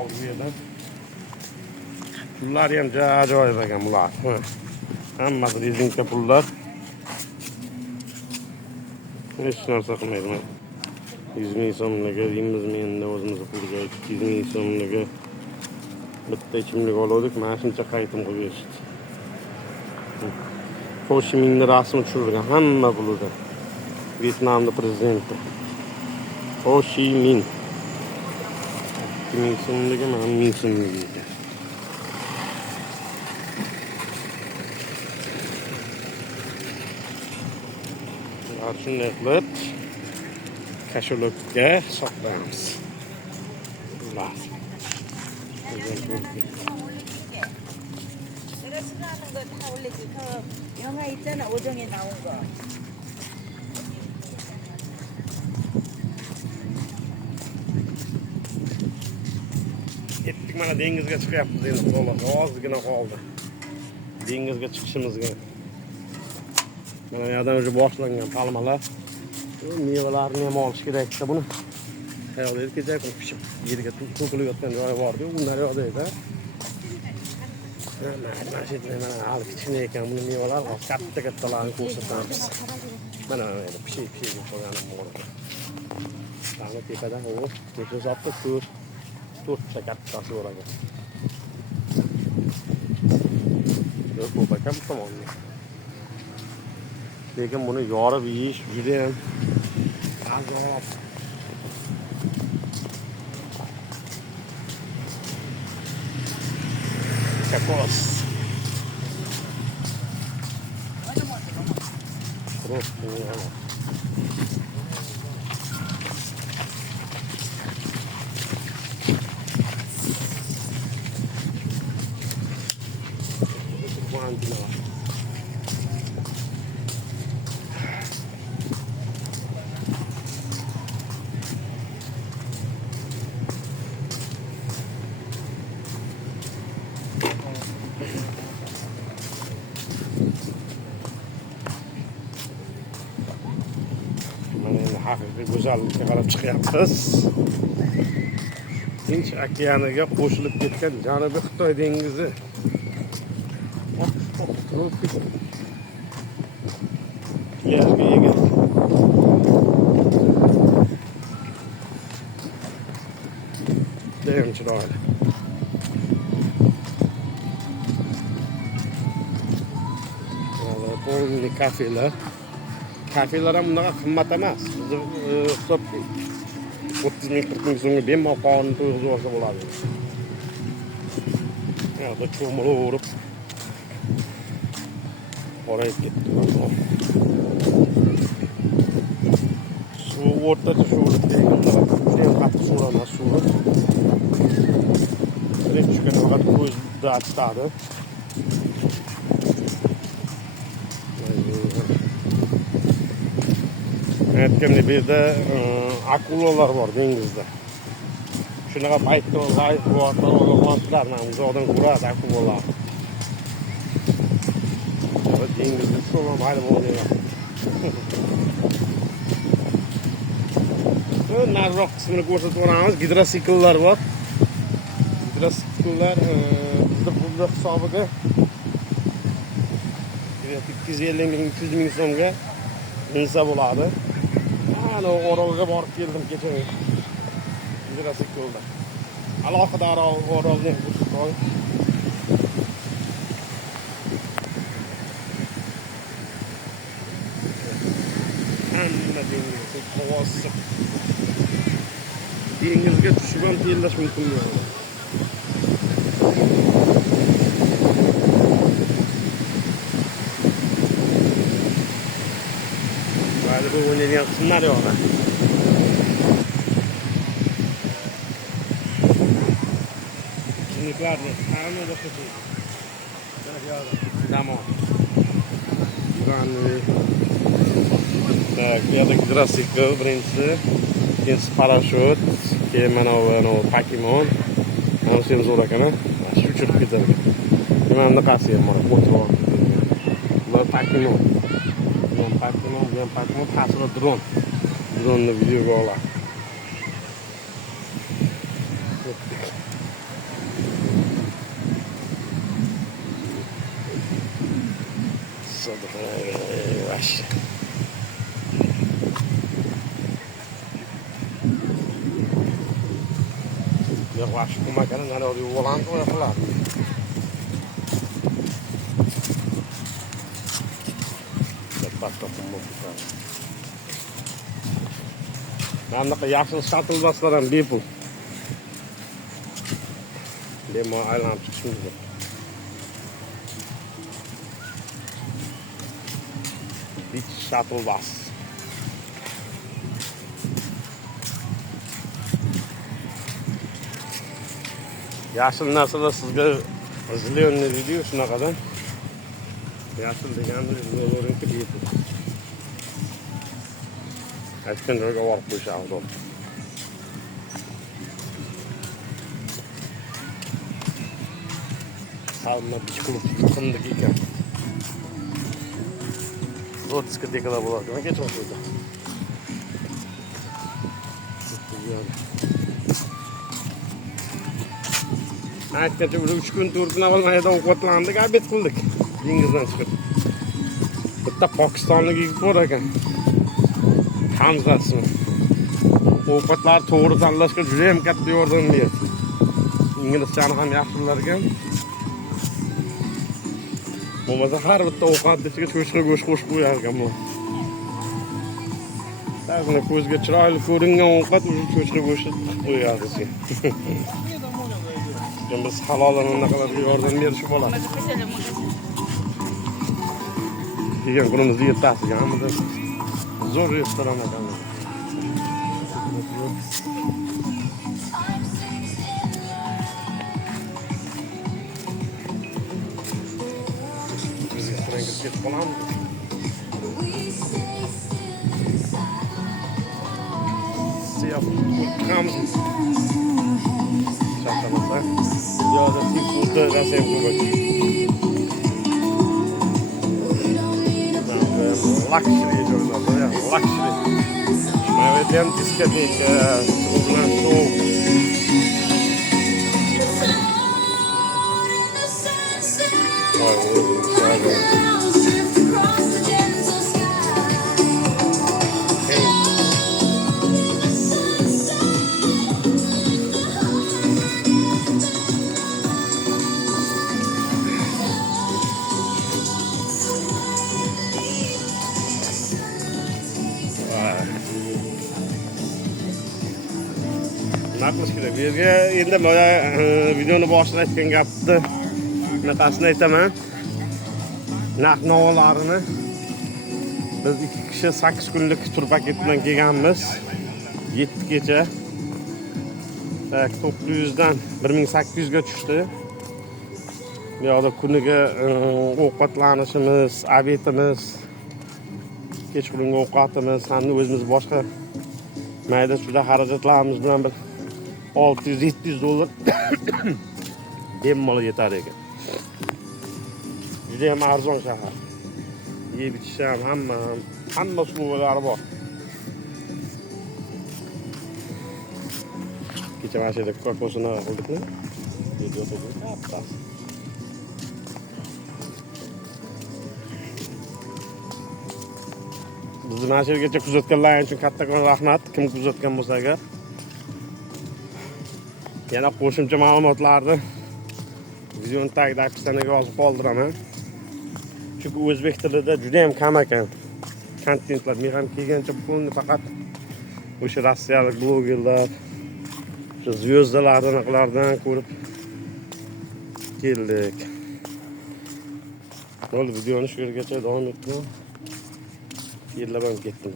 oldu bu yerdan. Pullar ham ajoyib ekan bular. Hammasi rezinka pullar. Hech narsa qilmaydi. 100 ming so'mligi, deymizmi endi o'zimizni pulga 200 ming so'mligi bitta ichimlik oldik, mana shuncha qaytim qo'yib berishdi. Ho Chi Minhni rasmi tushirilgan hamma pulida. Vyetnamning prezidenti Ho Chi Minh 2000 so'mligi, mana 1000 so'mligi ekan. Shunday qilib kasholotga sotamiz. 내가 싫어하는 거 다 올리지. 그 영화 있잖아, 오정에 나온 거. Ettik mana dengizga chiqyapmiz endi xolos. Ozgina qoldi. Dengizga chiqishimizga. Mana bu yerdan o'zi boshlangan palmalar. Mevalarni ham olish kerak-da buni. Hayolda kecha pishib yerga to'kilib yotgan joyi bor-ku, undan yo'q edi. Mana shu yerda hali kichkina ekan, buni mevalar katta-kattalarni ko'rsatamiz. Mana endi pishib qo'yganim bor. Mana tepadan u necha zotda to'rtta kattasi bor ekan. Yo'q, bu bakam tomonda. Lekin buni yorib yeyish juda ham azob. Kakos. Просто haqiqiy go'zallikka qarab chiqyapmiz. Tinch okeaniga qo'shilib ketgan Janubiy Xitoy dengizi. Plyajga ega. Judayam chiroyli. Polni kafelar. Kafelar ham bunaqa qimmat emas. Hisob 30 ming 40 ming so'mga bemalol qonni to'yg'izib olsa bo'ladi. Yo'qda cho'milib qorayib ketdi. Suv o'rtacha suvli deganda juda ham qattiq suv emas suvi. Direkt tushgan vaqt ko'zda achitadi. Aytganda bu yerda akulalar bor dengizda. Shunaqa paytda live bo'larlar, uzoqdan ko'radi akulalar. Dengizda so'lam mayli bo'layapti. Nariroq qismini ko'rsatib o'ramiz. Gidrosikllar bor. Gidrosikllar bizda pullar hisobiga 250 ming 300 ming so'mga minsa bo'ladi. Ana Orolga borib keldim kecha. Gidrosiklda. Alohida Orolning Xitoy. Hamma dengizga qovosib. Dengizga tushib ham tellash mumkin bo'ladi. Hadi bu oynayacağım kısımlar yok da. Kimlikler mi? Karnı da kötü. Tamam. Так, я так гидроцикл, birinchisi, ikkinchisi parashyut, keyin mana bu Pokemon. Mana shu zo'r ekan, shu uchirib ketadi. Mana bunaqasi ham bor, qo'yib. Bular Pokemon. Bular Pokemon tasvir dron. Dronni videoga oladi. Yavaş. Yavaş kumakana nere oluyor olan o yapılar. Başka kumma tutar. Namda yaşlı satılmaslardan bepul. Demo aylanıp çıkışımız yok. Hiç satılmaz. Yaşıl nasıl da sizge izliyor ne diyor şuna kadar. Yaşıl deganda yo'llarınki bepul. Aytgan joyga olib qo'yish afzal. Salma bir qilib qimdik ekan. Zo'tska dekada bo'ladi. Nima kechib qo'ydi. Aytgancha 3 kun 4 kun avval maydon ovqatlandik, obed qildik. Dengizdan chiqib. Bitta pokistonlik yigit bor ekan. Hamzasini. Ovqatlar to'g'ri tanlashga juda ham katta yordam berdi. Inglizchani ham yaxshi bilar ekan. Bo'lmasa har bitta ovqatni ichiga cho'chqa go'sht qo'shib qo'yar ekan bu. Ta'zini ko'zga chiroyli ko'ringan ovqat o'sha cho'chqa go'sht qilib qo'yadi sizga. Biz haloldan naqadar yordam berishi bo'ladi. Degan kunimizda yettasiga hammada zo'r restoran ekan. Ketib qolamiz. Siyah chiqamiz. Chaqamasa. Yo'da seafoodda rasam ko'p. Luxury joylar, luxury. Mana bu ham diskoteka, bilan show. Naqlish kerak. Bu yerga endi mana videoni boshida aytgan gapni bunaqasini aytaman. Narx-navolarini biz 2 kishi 8 kunlik tur paket bilan kelganmiz. 7 kecha 900 dan 1800 ga tushdi. Bu yoqda kuniga ovqatlanishimiz, obedimiz, kechqurungi ovqatimiz, hamda o'zimiz boshqa mayda shunda xarajatlarimiz bilan bir 600-700 dollar bemalol yetar ekan. Juda ham arzon shahar. Yeb ichish ham hamma uslublari bor. Kecha mana shu yerda kokosini qildikmi? Videoda ko'rib bizni mana shu yergacha kuzatganlar uchun kattakon rahmat. Kim kuzatgan bo'lsa agar. Yana qo'shimcha ma'lumotlarni videoning tagida opisiyaga yozib qoldiraman. Chunki o'zbek tilida juda ham kam ekan kontentlar. Men ham kelgancha pulni faqat o'sha rossiyalik blogerlar, o'sha zvezdalardan ko'rib keldik. Bo'ldi, videoni shu yergacha davom etdim. Yerlab ham ketdim.